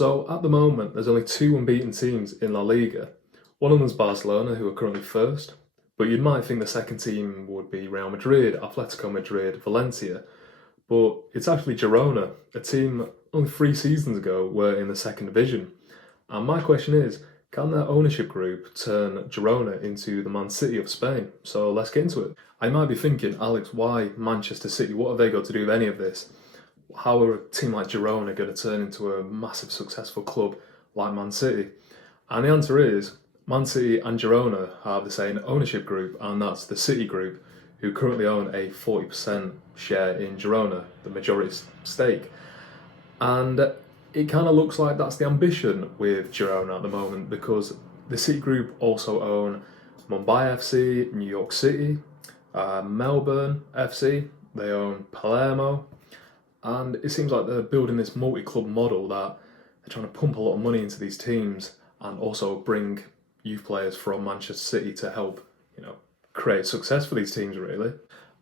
So at the moment, there's only two unbeaten teams in La Liga. One of them is Barcelona, who are currently first, but you might think the second team would be Real Madrid, Atletico Madrid, Valencia, but it's actually Girona, a team only 3 seasons ago were in the second division. And my question is, can their ownership group turn Girona into the Man City of Spain? So let's get into it. I might be thinking, Alex, why Manchester City? What have they got to do with any of this? How are a team like Girona going to turn into a massive successful club like Man City? And the answer is Man City and Girona have the same ownership group, and that's the City Group, who currently own a 40% share in Girona, the majority stake. And it kind of looks like that's the ambition with Girona at the moment, because the City Group also own Mumbai FC, New York City, Melbourne FC, they own Palermo, and it seems like they're building this multi-club model that they're trying to pump a lot of money into these teams and also bring youth players from Manchester City to help, create success for these teams, really.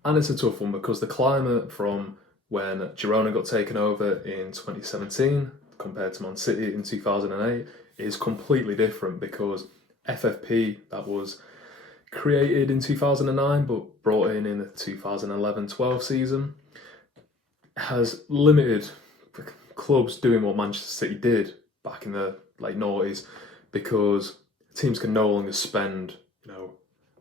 And it's a tough one because the climate from when Girona got taken over in 2017 compared to Man City in 2008 is completely different, because FFP, that was created in 2009 but brought in the 2011-12 season, has limited clubs doing what Manchester City did back in the late noughties, because teams can no longer spend,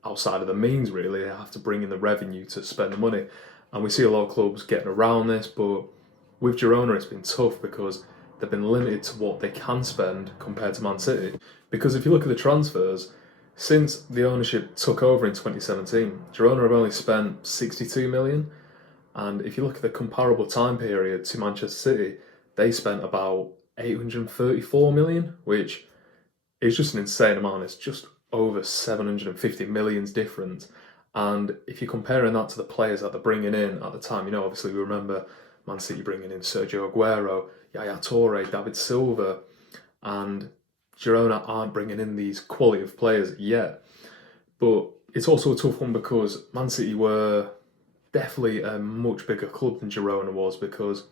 outside of the means, really. They have to bring in the revenue to spend the money. And we see a lot of clubs getting around this, but with Girona it's been tough because they've been limited to what they can spend compared to Man City. Because if you look at the transfers, since the ownership took over in 2017, Girona have only spent 62 million. And if you look at the comparable time period to Manchester City, they spent about 834 million, which is just an insane amount. It's just over 750 millions difference. And if you're comparing that to the players that they're bringing in at the time, obviously we remember Man City bringing in Sergio Aguero, Yaya Toure, David Silva, and Girona aren't bringing in these quality of players yet. But it's also a tough one because Man City were definitely a much bigger club than Girona was, because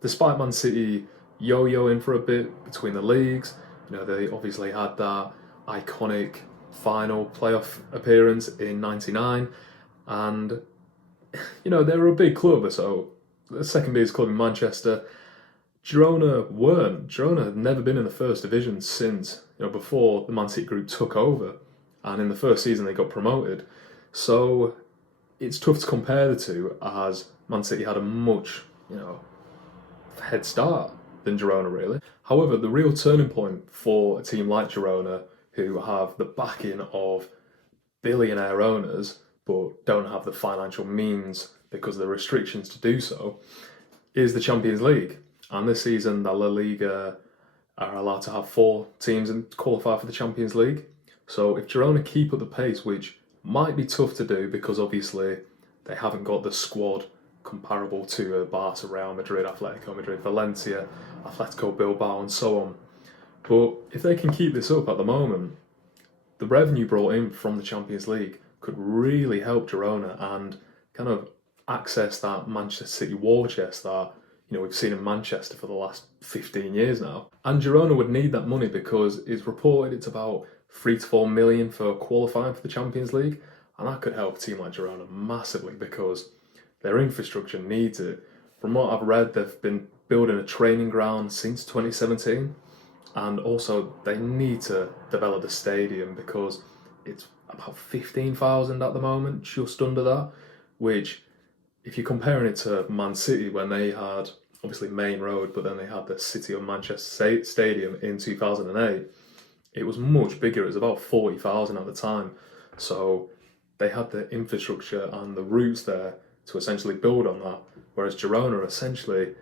despite Man City yo-yoing for a bit between the leagues, they obviously had that iconic final playoff appearance in '99, and they were a big club, so the second biggest club in Manchester. Girona weren't. Girona had never been in the first division since, before the Man City Group took over, and in the first season they got promoted. So it's tough to compare the two, as Man City had a much, head start than Girona, really. However, the real turning point for a team like Girona, who have the backing of billionaire owners but don't have the financial means because of the restrictions to do so, is the Champions League. And this season, the La Liga are allowed to have 4 teams and qualify for the Champions League. So if Girona keep up the pace, which might be tough to do because obviously they haven't got the squad comparable to Barca, Real Madrid, Atletico Madrid, Valencia, Atletico Bilbao and so on. But if they can keep this up at the moment, the revenue brought in from the Champions League could really help Girona and kind of access that Manchester City war chest that we've seen in Manchester for the last 15 years now. And Girona would need that money because it's reported it's about 3 to 4 million for qualifying for the Champions League, and that could help a team like Girona massively because their infrastructure needs it. From what I've read, they've been building a training ground since 2017, and also they need to develop the stadium because it's about 15,000 at the moment, just under that, which, if you're comparing it to Man City when they had obviously Main Road, but then they had the City of Manchester Stadium in 2008, it was much bigger. It was about 40,000 at the time. So they had the infrastructure and the roots there to essentially build on that, whereas Girona are essentially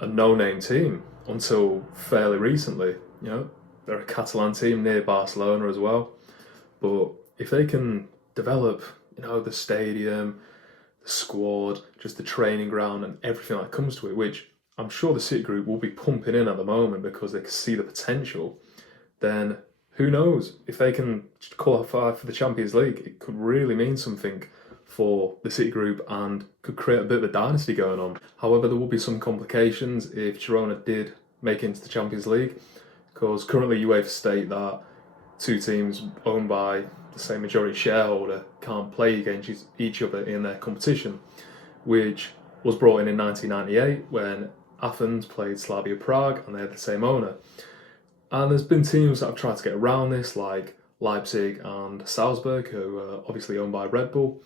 a no-name team until fairly recently. They're a Catalan team near Barcelona as well. But if they can develop, the stadium, the squad, just the training ground and everything that comes to it, which I'm sure the City Group will be pumping in at the moment because they can see the potential, then who knows? If they can qualify for the Champions League, it could really mean something for the City Group and could create a bit of a dynasty going on. However, there will be some complications if Girona did make it into the Champions League, because currently UEFA state that two teams owned by the same majority shareholder can't play against each other in their competition, which was brought in 1998 when Athens played Slavia Prague and they had the same owner. And there's been teams that have tried to get around this, like Leipzig and Salzburg, who are obviously owned by Red Bull.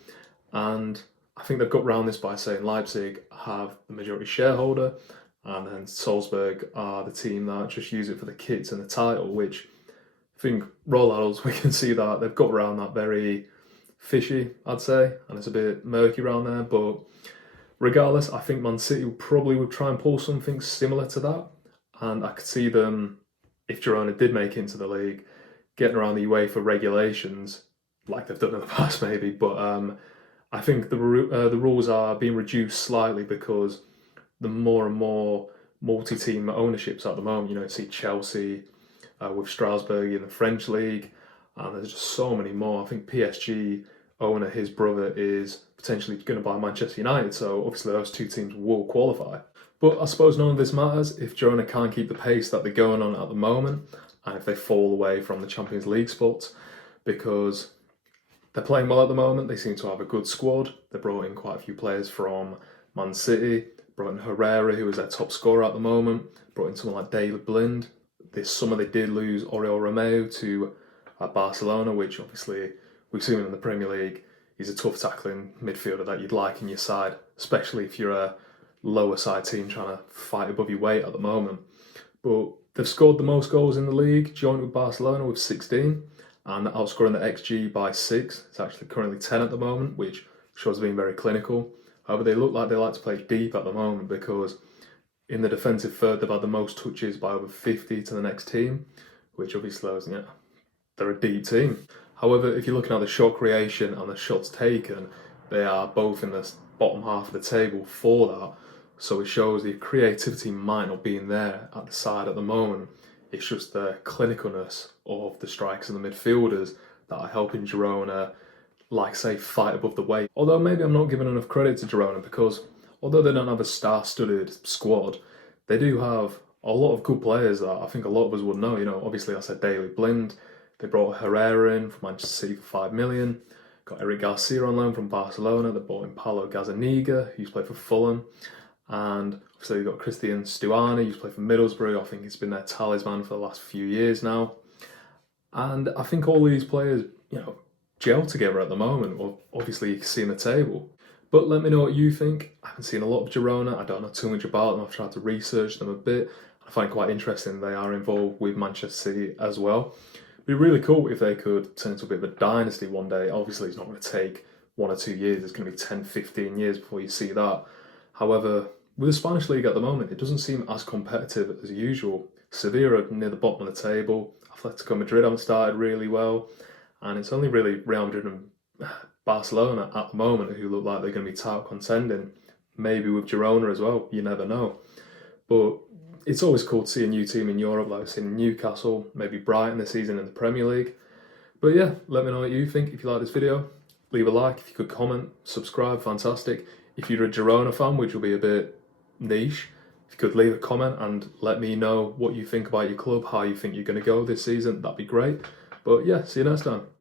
And I think they've got around this by saying Leipzig have the majority shareholder, and then Salzburg are the team that just use it for the kits and the title, which I think role adults, we can see that they've got around that very fishy, I'd say, and it's a bit murky around there. But regardless, I think Man City probably would try and pull something similar to that, and I could see them, if Girona did make it into the league, getting around the UEFA regulations like they've done in the past maybe, but I think the rules are being reduced slightly because the more and more multi-team ownerships at the moment. You see Chelsea with Strasbourg in the French league, and there's just so many more. I think PSG owner, his brother, is potentially going to buy Manchester United, so obviously those two teams will qualify. But I suppose none of this matters if Girona can't keep the pace that they're going on at the moment, and if they fall away from the Champions League spots, because they're playing well at the moment. They seem to have a good squad. They brought in quite a few players from Man City, brought in Herrera, who is their top scorer at the moment, brought in someone like Daley Blind. This summer they did lose Oriol Romeu to Barcelona, which obviously we've seen him in the Premier League. He's a tough tackling midfielder that you'd like in your side, especially if you're a lower side team trying to fight above your weight at the moment. But they've scored the most goals in the league, joint with Barcelona with 16, and outscoring the XG by 6. It's actually currently 10 at the moment, which shows being very clinical. However, they look like they like to play deep at the moment, because in the defensive third they've had the most touches by over 50 to the next team, which obviously shows, they're a deep team. However, if you're looking at the shot creation and the shots taken, they are both in the bottom half of the table for that. So it shows the creativity might not be in there at the side at the moment. It's just the clinicalness of the strikers and the midfielders that are helping Girona, like say, fight above the weight. Although maybe I'm not giving enough credit to Girona, because although they don't have a star-studded squad, they do have a lot of good players that I think a lot of us would know. Obviously I said Daley Blind. They brought Herrera in from Manchester City for 5 million. Got Eric Garcia on loan from Barcelona. They brought in Paulo Gazzaniga, who's played for Fulham. And obviously you've got Christian Stuani, who's played for Middlesbrough. I think he's been their talisman for the last few years now. And I think all these players, gel together at the moment. Well, obviously you can see in the table. But let me know what you think. I haven't seen a lot of Girona. I don't know too much about them. I've tried to research them a bit. I find it quite interesting they are involved with Manchester City as well. It'd be really cool if they could turn into a bit of a dynasty one day. Obviously it's not going to take 1 or 2 years. It's going to be 10, 15 years before you see that. However, with the Spanish League at the moment, it doesn't seem as competitive as usual. Sevilla are near the bottom of the table. Atletico Madrid haven't started really well. And it's only really Real Madrid and Barcelona at the moment who look like they're going to be title contending. Maybe with Girona as well, you never know. But it's always cool to see a new team in Europe, like we've seen Newcastle, maybe Brighton this season in the Premier League. But yeah, let me know what you think. If you like this video, leave a like. If you could comment, subscribe, fantastic. If you're a Girona fan, which will be a bit niche, if you could leave a comment and let me know what you think about your club, how you think you're going to go this season, that'd be great. But yeah, see you next time.